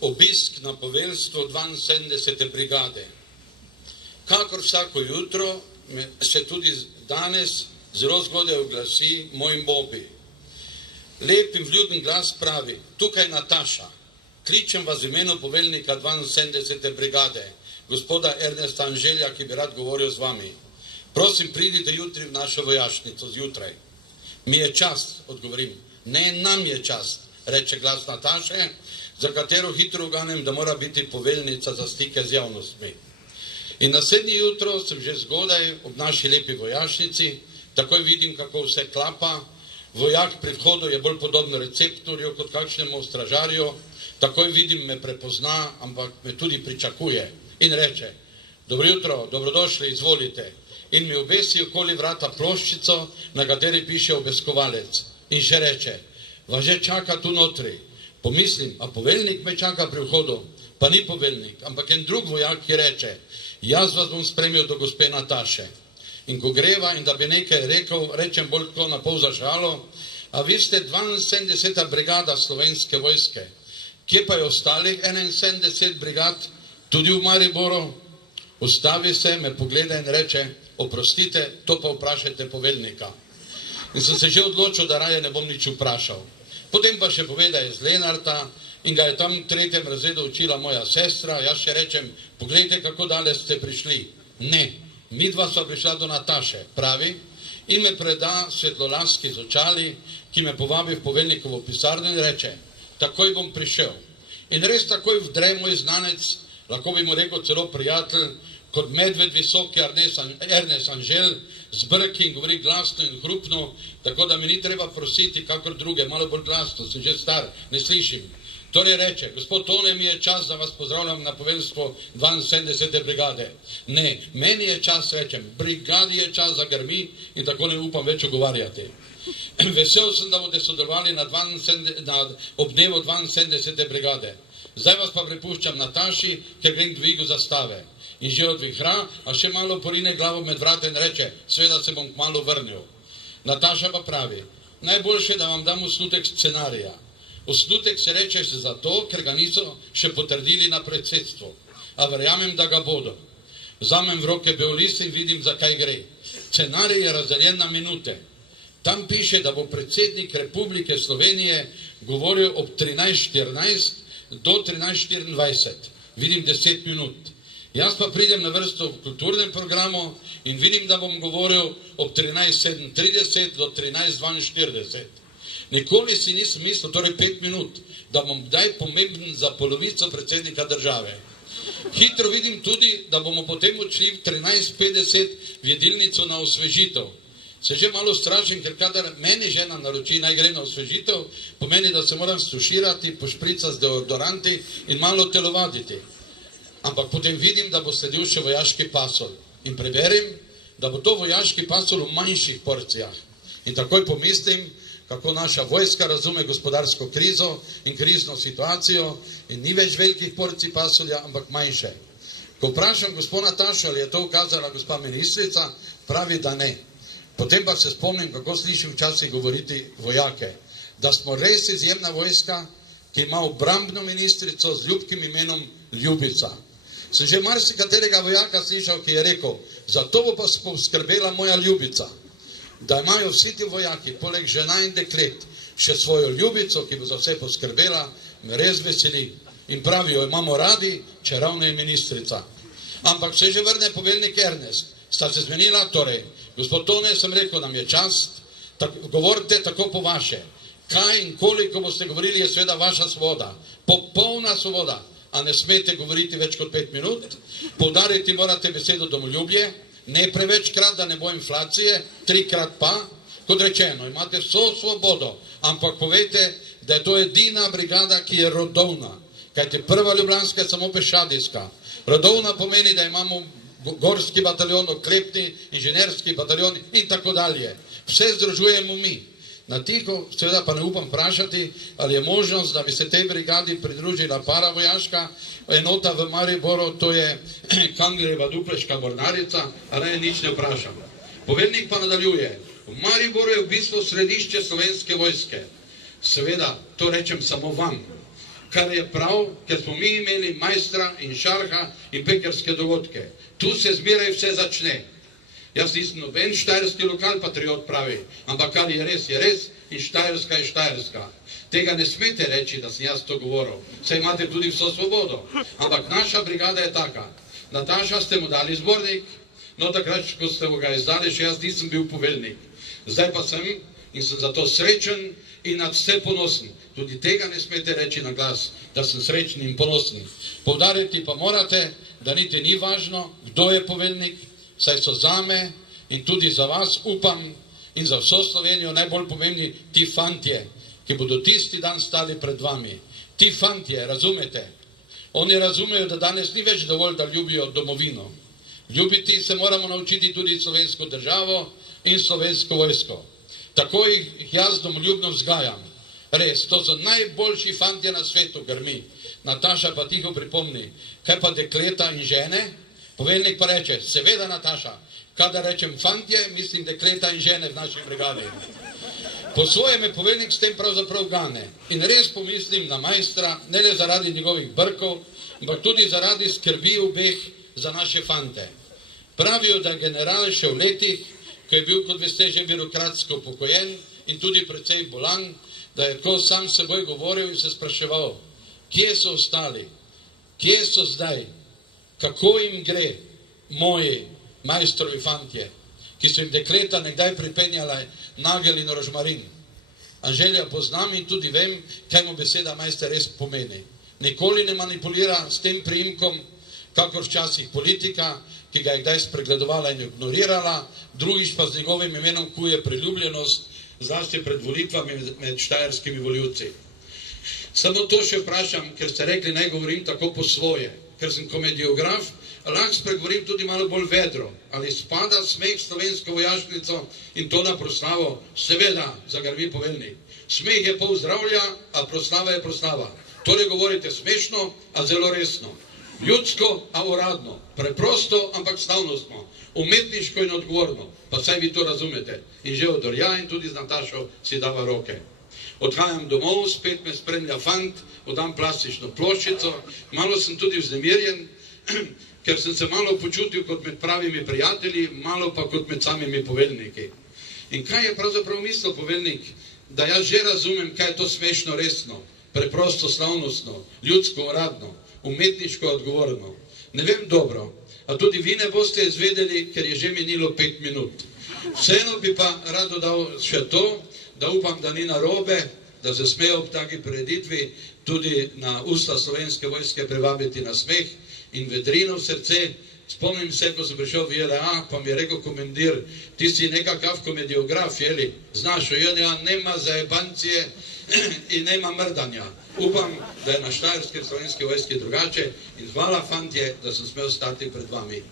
obisk na poveljstvo 72. brigade. Kakor vsako jutro se tudi danes zelo zgodaj oglasi moj mobi. Lep in vljuden glas pravi: tukaj Nataša, kličem vas v imenu poveljnika 72. brigade, gospoda Ernesta Anželja, ki bi rad govoril z vami. Prosim, pridite jutri v našo vojašnico zjutraj. Mi je čast, odgovorim. Ne, nam je čast, reče glas Nataše, za katero hitro uganem, da mora biti poveljnica za stike z javnostmi. In naslednje jutro sem že zgodaj ob naši lepi vojašnici, takoj vidim, kako vse klapa. Vojak pri vhodu je bolj podobno receptorju kot kakšnemu stražarju, takoj vidim, me prepozna, ampak me tudi pričakuje in reče: dobro jutro, dobrodošli, izvolite. In mi obesi okoli vrata ploščico, na kateri piše obiskovalec. In še reče: vas že čaka tu notri. Pomislim, a poveljnik me čaka pri vhodu? Pa ni poveljnik, ampak en drug vojak, ki reče: jaz vas bom spremil do gospe Nataše. In ko greva in da bi nekaj rekel, rečem bolj tako na pol za žalo: a vi ste 72. brigada slovenske vojske. Kje pa je ostalih 71 brigad, tudi v Mariboru? Ustavi se, me pogleda in reče: oprostite, to pa vprašajte poveljnika. In sem se že odločil, da raje ne bom nič vprašal. Potem pa še pove, da je z Lenarta in ga je tam v 3. razredu učila moja sestra. Jaz še rečem: poglejte, kako daleč ste prišli. Ne, midva sva prišla do Nataše, pravi, in me preda svetlolaski z očali, ki me povabi v poveljnikovo pisarno in reče: takoj bom prišel. In res takoj vdre moj znanec, lahko bi mu rekel celo prijatelj, kot medved visoki Ernest Anžel, z brki in govori glasno in hrupno, tako da mi ni treba prositi kakor druge, malo bolj glasno, sem že star, ne slišim. Torej reče: gospod Tone, mi je čas, da vas pozdravljam na poveljstvo 72. brigade. Ne, meni je čas, rečem, brigadi je čas, zagrmi, in tako ne upam več ogovarjati. Vesel sem, da boste sodelovali ob dnevu 72. brigade. Zdaj vas pa prepuščam Nataši, ker grem k dvigu zastave. In že odvihra, a še malo porine glavo med vrata in reče: seveda se bom kmalu vrnil. Nataša pa pravi: najboljše, da vam dam osnutek scenarija. Osnutek se reče zato, ker ga niso še potrdili na predsedstvu. A verjamem, da ga bodo. Vzamem v roke bel list in vidim, za kaj gre. Scenarij je razdeljen na minute. Tam piše, da bo predsednik Republike Slovenije govoril ob 13:14 do 13:24. Vidim 10 minut. Jaz pa pridem na vrsto v kulturnem programu in vidim, da bom govoril ob 13:37 do 13:42. Nikoli si nisem mislil, torej 5 minut, da bom kdaj pomemben za polovico predsednika države. Hitro vidim tudi, da bomo potem odšli v 13:50 v jedilnico na osvežitev. Se že malo strašim, ker kadar meni žena naroči, naj gre na osvežitev, pomeni, da se moram stuširati, pošpricati z deodoranti in malo telovaditi. Ampak potem vidim, da bo sledil še vojaški pasol. In preverim, da bo to vojaški pasol v manjših porcijah. In takoj pomislim, kako naša vojska razume gospodarsko krizo in krizno situacijo in ni več velikih porcij pasolja, ampak manjše. Ko vprašam gospod Natašo, ali je to ukazala gospa ministrica, pravi, da ne. Potem pa se spomnim, kako slišim včasih govoriti vojake, da smo res izjemna vojska, ki ima obrambno ministrico z ljubkim imenom Ljubica. Sem že marsikaterega vojaka slišal, ki je rekel: za to bo pa poskrbela moja Ljubica. Da imajo vsi ti vojaki, poleg žena in deklet, še svojo Ljubico, ki bo za vse poskrbela, me res veseli. In pravijo: imamo radi, čeravno je ministrica. Ampak se že vrne poveljnik Ernest. Sta se zmenila, torej, gospod Tone, sem rekel, nam je čast, govorite tako po vaše. Kaj in koliko boste govorili, je seveda vaša svoboda. Popolna svoboda. A ne smete govoriti več kot 5 minut. Poudariti morate besedo domoljubje, ne prevečkrat, da ne bo inflacije, 3-krat pa. Kot rečeno, imate vso svobodo, ampak povejte, da je to edina brigada, ki je rodovna. Kajte prva ljubljanska je samo pešadijska. Rodovna pomeni, da imamo gorski bataljon, oklepni, inženirski bataljon in tako dalje. Vse združujemo mi. Na tiho, seveda pa ne upam vprašati, ali je možnost, da bi se tej brigadi pridružila paravojaška enota v Mariboru, to je Kanglerjeva dupleška mornarica, a ne nič ne vprašam. Poveljnik pa nadaljuje: v Mariboru je v bistvu središče slovenske vojske. Seveda, to rečem samo vam. kar je prav, ker smo mi imeli majstra in šarha in pekarske dogodke. Tu se zmeraj vse začne. Jaz nisem noben štajerski lokal patriot pravi, ampak kar je res in štajerska je štajerska. Tega ne smete reči, da sem jaz to govoril. Saj imate tudi vso svobodo. Ampak naša brigada je taka. Nataša ste mu dali zbornik, no takrat, ko ste ga izdali, še jaz nisem bil poveljnik. Zdaj pa sem in sem zato srečen in nad vse ponosen. Tudi tega ne smete reči na glas, da sem srečen in ponosen. Poudariti pa morate, da niti ni važno, kdo je poveljnik, saj so zame in tudi za vas, upam, in za vso Slovenijo najbolj pomembni ti fantje, ki bodo tisti dan stali pred vami. Ti fantje, razumete? Oni razumejo, da danes ni več dovolj, da ljubijo domovino. Ljubiti se moramo naučiti tudi slovensko državo in slovensko vojsko. Tako jih jaz domoljubno vzgajam. Res, to so najboljši fantje na svetu, grmi. Nataša pa tiho pripomni, kaj pa dekleta in žene? Poveljnik pa reče, seveda Nataša, kadar rečem fantje, mislim dekleta in žene v naši brigadi. Po svoje me poveljnik s tem pravzaprav gane in res pomislim na majstra, ne le zaradi njegovih brkov, ampak tudi zaradi skrbi obeh za naše fante. Pravijo, da je general še v letih, ko je bil, kot veste, že birokratsko upokojen in tudi precej bolan, da je tako sam s seboj govoril in se spraševal, kje so ostali, kje so zdaj, kako jim gre, moji majstrovi fantje, ki so jim dekleta nekdaj pripenjala nagelj in rožmarin. Anželja poznam in tudi vem, kaj mu beseda majster res pomeni. Nikoli ne manipulira s tem priimkom, kakor včasih politika, ki ga je kdaj spregledovala in ignorirala, drugič pa z njegovim imenom kuje priljubljenost, zlasti pred volitvami med štajerskimi voljivci. Samo to še vprašam, ker ste rekli, naj govorim tako po svoje. Ker sem komediograf, lahko spregovorim tudi malo bolj vedro. Ali spada smeh v slovensko vojašnico in to na proslavo? Seveda, zagrmi poveljnik. Smeh je pol zdravja, a proslava je proslava. Torej govorite smešno, a zelo resno. Ljudsko, a uradno. Preprosto, ampak slavnostno. Umetniško in odgovorno. Pa saj vi to razumete. In že od Orja in tudi z Natašo si dava roke. Odhajam domov, spet me spremlja fant, oddam plastično ploščico, malo sem tudi vznemirjen, ker sem se malo počutil kot med pravimi prijatelji, malo pa kot med samimi poveljniki. In kaj je pravzaprav mislil poveljnik? Da jaz že razumem, kaj je to smešno resno, preprosto slavnostno, ljudsko uradno, umetniško odgovorno. Ne vem dobro, a tudi vi ne boste izvedeli, ker je že minilo 5 minut. Vseeno bi pa rad dodal še to, da upam, da ni narobe, da se smejo ob taki prireditvi tudi na usta slovenske vojske privabiti na smeh in vedrino v srce. Spomnim se, ko sem prišel v JLA, pa mi je rekel komandir, ti si nekakav komediograf, jeli? Znaš, v JLA nema zajebancije in nema mrdanja. Upam, da je na štajerske slovenske vojske drugače in hvala, fantje, da sem smel stati pred vami.